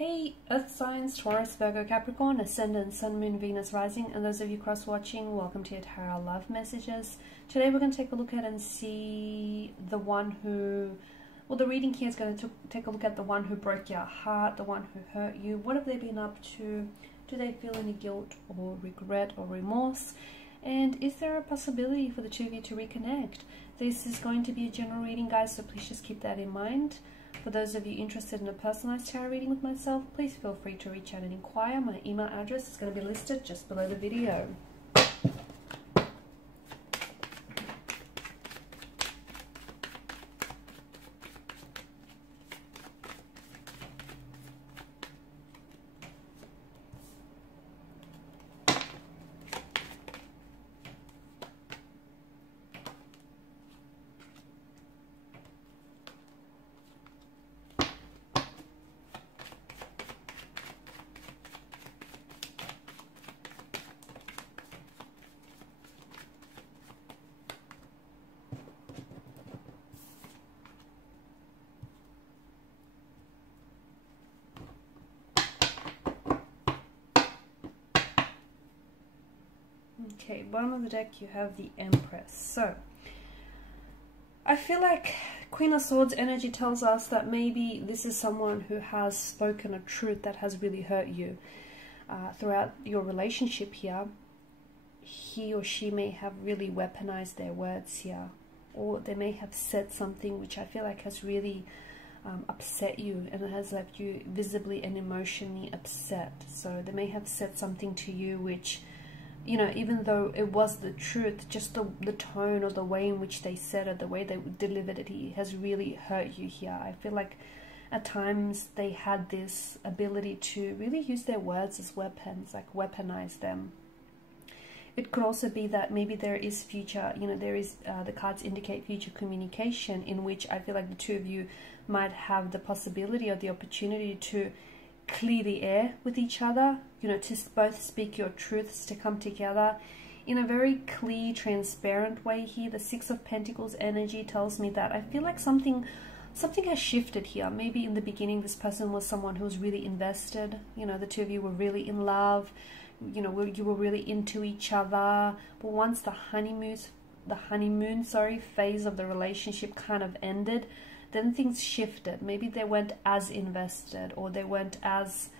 Hey, Earth signs, Taurus, Virgo, Capricorn, Ascendant, Sun, Moon, Venus, Rising, and those of you cross-watching, welcome to your Tarot Love Messages. Today we're going to take a look at and see the one who, well, the reading here is going to take a look at the one who broke your heart, the one who hurt you. What have they been up to? Do they feel any guilt or regret or remorse? And is there a possibility for the two of you to reconnect? This is going to be a general reading, guys, so please just keep that in mind. For those of you interested in a personalized tarot reading with myself, please feel free to reach out and inquire. My email address is going to be listed just below the video. Okay, bottom of the deck you have the Empress. So, I feel like Queen of Swords energy tells us that maybe this is someone who has spoken a truth that has really hurt you. Throughout your relationship here, he or she may have really weaponized their words here. Or they may have said something which I feel like has really upset you and it has left you visibly and emotionally upset. So they may have said something to you which, you know, even though it was the truth, just the tone or the way in which they said it, the way they delivered it, has really hurt you here. I feel like at times they had this ability to really use their words as weapons, like weaponize them. It could also be that maybe there is future, you know, there is, the cards indicate future communication in which I feel like the two of you might have the possibility or the opportunity to clear the air with each other, you know, to both speak your truths, to come together in a very clear, transparent way here. The Six of Pentacles energy tells me that I feel like something has shifted here. Maybe in the beginning this person was someone who was really invested, you know, the two of you were really in love, you know, you were really into each other, but once the honeymoon phase of the relationship kind of ended, then things shifted. Maybe they weren't as invested, or they weren't as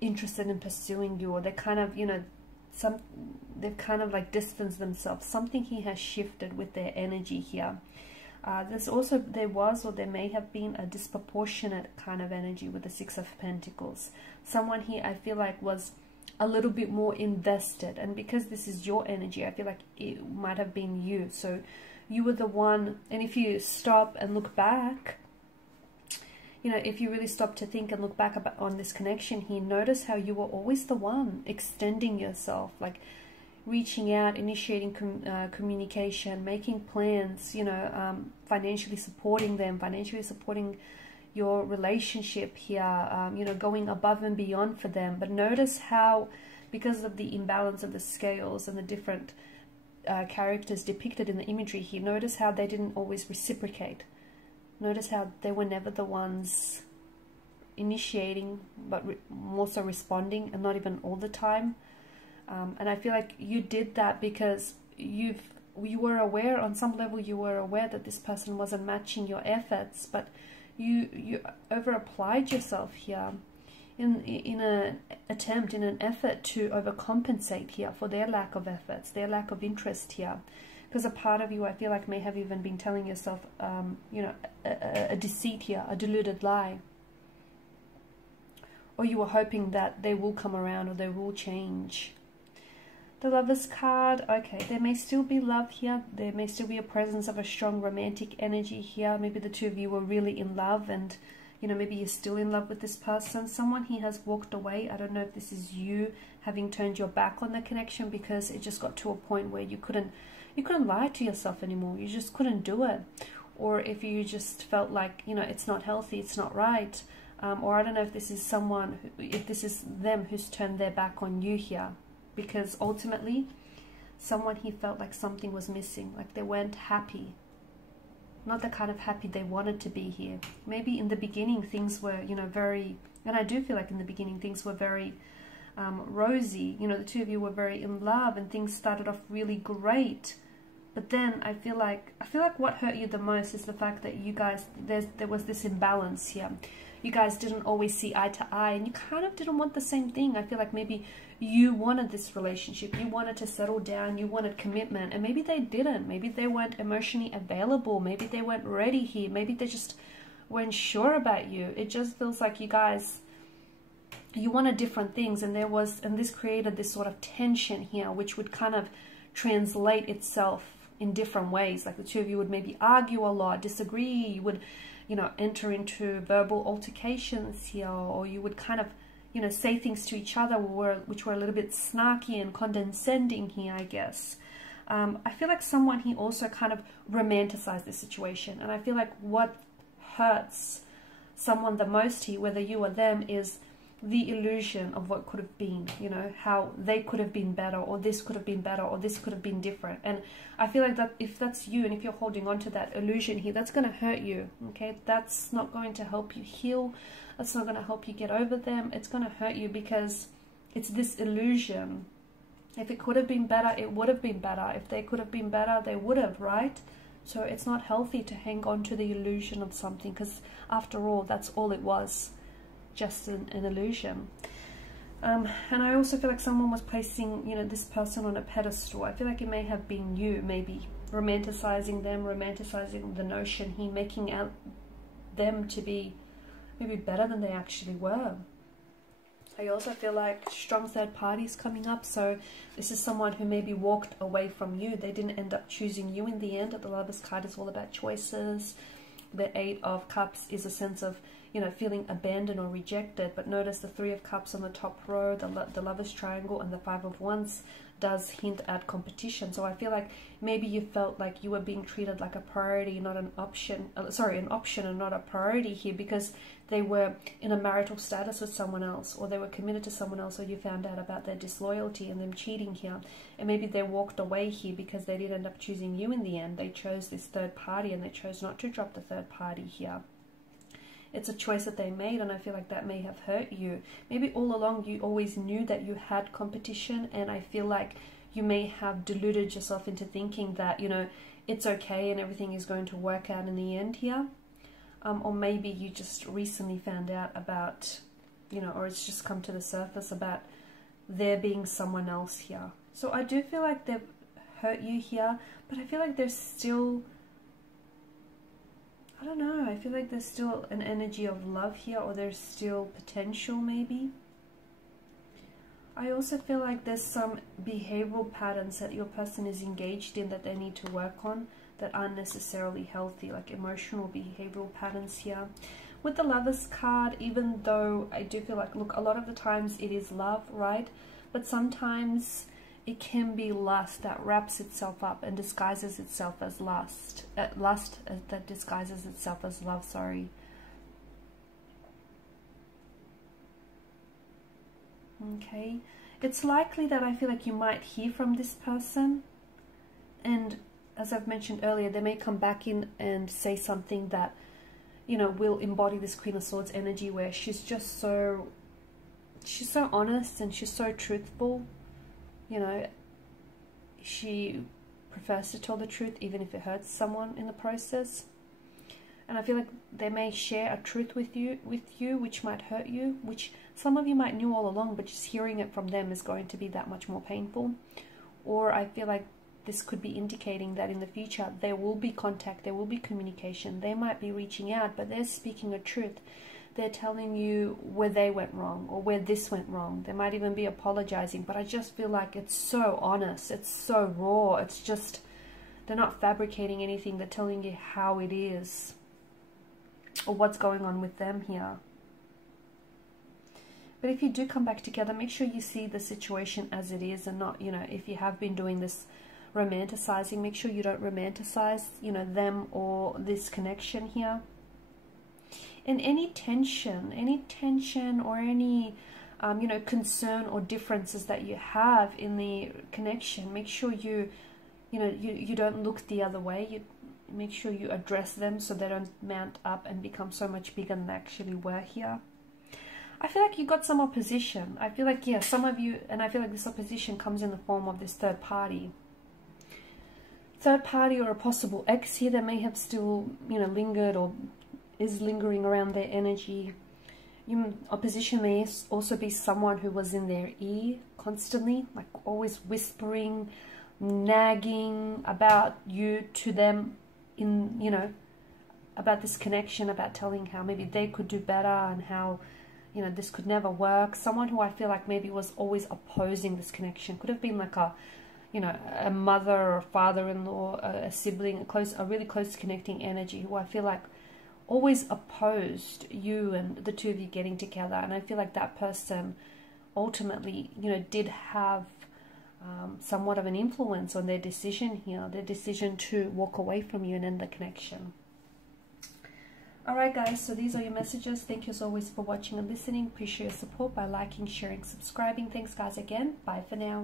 interested in pursuing you, or they kind of, you know, they've kind of like distanced themselves. Something here has shifted with their energy here. There was or there may have been a disproportionate kind of energy with the Six of Pentacles. Someone here I feel like was a little bit more invested, and because this is your energy, I feel like it might have been you. So you were the one, and if you stop and look back, you know, if you really stop to think and look back on this connection here, notice how you were always the one extending yourself, like reaching out, initiating communication, making plans, you know, financially supporting them, financially supporting your relationship here, you know, going above and beyond for them. But notice how, because of the imbalance of the scales and the different characters depicted in the imagery here, notice how they didn't always reciprocate. Notice how they were never the ones initiating, but more so responding, and not even all the time. And I feel like you did that because you were aware, on some level you were aware that this person wasn't matching your efforts, but you over applied yourself here in an attempt, in an effort to overcompensate here for their lack of efforts, their lack of interest here. Because a part of you, I feel like, may have even been telling yourself, you know, a deceit here, a deluded lie. Or you were hoping that they will come around or they will change. The Lovers card, okay, there may still be love here. There may still be a presence of a strong romantic energy here. Maybe the two of you were really in love, and you know, maybe you're still in love with this person. Someone here has walked away. I don't know if this is you having turned your back on the connection because it just got to a point where you couldn't lie to yourself anymore. You just couldn't do it. Or if you just felt like, you know, it's not healthy, it's not right. Or I don't know if this is someone, if this is them who's turned their back on you here. Because ultimately, someone here felt like something was missing, like they weren't happy. not the kind of happy they wanted to be here. Maybe in the beginning things were, you know, very, and I do feel like in the beginning things were very rosy. You know, the two of you were very in love and things started off really great. But then I feel like what hurt you the most is the fact that you guys, there was this imbalance here. You guys didn't always see eye to eye, and you kind of didn't want the same thing. I feel like maybe you wanted this relationship, you wanted to settle down, you wanted commitment, and maybe they didn't. Maybe they weren't emotionally available, maybe they weren't ready here, maybe they just weren't sure about you. It just feels like you guys, you wanted different things, and this created this sort of tension here, which would kind of translate itself in different ways. Like the two of you would maybe argue a lot, disagree, you would, you know, enter into verbal altercations here, or you would kind of, you know, say things to each other which were a little bit snarky and condescending here, I guess. I feel like someone here also kind of romanticized the situation, and I feel like what hurts someone the most here, whether you or them, is the illusion of what could have been, you know, how they could have been better, or this could have been better, or this could have been different. And I feel like that if that's you, and if you're holding on to that illusion here, that's going to hurt you, okay? That's not going to help you heal. That's not going to help you get over them. It's going to hurt you because it's this illusion. If it could have been better, it would have been better. If they could have been better, they would have, right? So it's not healthy to hang on to the illusion of something, because after all, that's all it was. Just an illusion. And I also feel like someone was placing, you know, this person on a pedestal. I feel like it may have been you, maybe romanticizing them, romanticizing the notion here, making out them to be maybe better than they actually were. I also feel like strong third parties coming up. So this is someone who maybe walked away from you. They didn't end up choosing you in the end. The Lover's card is all about choices. The Eight of Cups is a sense of, you know, feeling abandoned or rejected. But notice the Three of Cups on the top row, the Lover's Triangle, and the Five of Wands does hint at competition. So I feel like maybe you felt like you were being treated like a priority, not an option. Sorry, an option and not a priority here, because they were in a marital status with someone else, or they were committed to someone else, or you found out about their disloyalty and them cheating here. And maybe they walked away here because they didn't end up choosing you in the end. They chose this third party, and they chose not to drop the third party here. It's a choice that they made, and I feel like that may have hurt you. Maybe all along you always knew that you had competition, and I feel like you may have deluded yourself into thinking that, you know, it's okay and everything is going to work out in the end here. Or maybe you just recently found out about, you know, or it's just come to the surface about there being someone else here. So I do feel like they've hurt you here, but I feel like there's still, I don't know, I feel like there's still an energy of love here, or there's still potential maybe. I also feel like there's some behavioral patterns that your person is engaged in that they need to work on that aren't necessarily healthy, like emotional behavioral patterns here. With the Lover's card, even though I do feel like, look, a lot of the times it is love, right? But sometimes it can be lust that wraps itself up and disguises itself as lust. Lust that disguises itself as love, sorry. Okay. It's likely that I feel like you might hear from this person, and as I've mentioned earlier, they may come back in and say something that, you know, will embody this Queen of Swords energy, where she's just so, she's so honest and she's so truthful. You know, she prefers to tell the truth even if it hurts someone in the process. And I feel like they may share a truth with you which might hurt you, which some of you might knew all along, but just hearing it from them is going to be that much more painful. Or I feel like this could be indicating that in the future there will be contact, there will be communication. They might be reaching out, but they're speaking a truth. They're telling you where they went wrong or where this went wrong. They might even be apologizing, but I just feel like it's so honest, it's so raw. It's just, they're not fabricating anything. They're telling you how it is or what's going on with them here. But if you do come back together, make sure you see the situation as it is, and not, you know, if you have been doing this romanticizing, make sure you don't romanticize, you know, them or this connection here. And any tension or any you know, concern or differences that you have in the connection, make sure you know, you don't look the other way. make sure you address them so they don't mount up and become so much bigger than they actually were here. I feel like you got some opposition. I feel like, yeah, some of you, and I feel like this opposition comes in the form of this third party. Third party or a possible ex here that may have still, you know, lingered or is lingering around their energy. Opposition may also be someone who was in their ear constantly, like always whispering, nagging about you to them, in, you know, about this connection, about telling how maybe they could do better and how, you know, this could never work. Someone who I feel like maybe was always opposing this connection. Could have been like a, you know, a mother or a father-in-law, a sibling, a really close connecting energy, who I feel like always opposed you and the two of you getting together. And I feel like that person ultimately, you know, did have somewhat of an influence on their decision here, their decision to walk away from you and end the connection. Alright guys, so these are your messages. Thank you as always for watching and listening. Appreciate your support by liking, sharing, subscribing. Thanks guys again. Bye for now.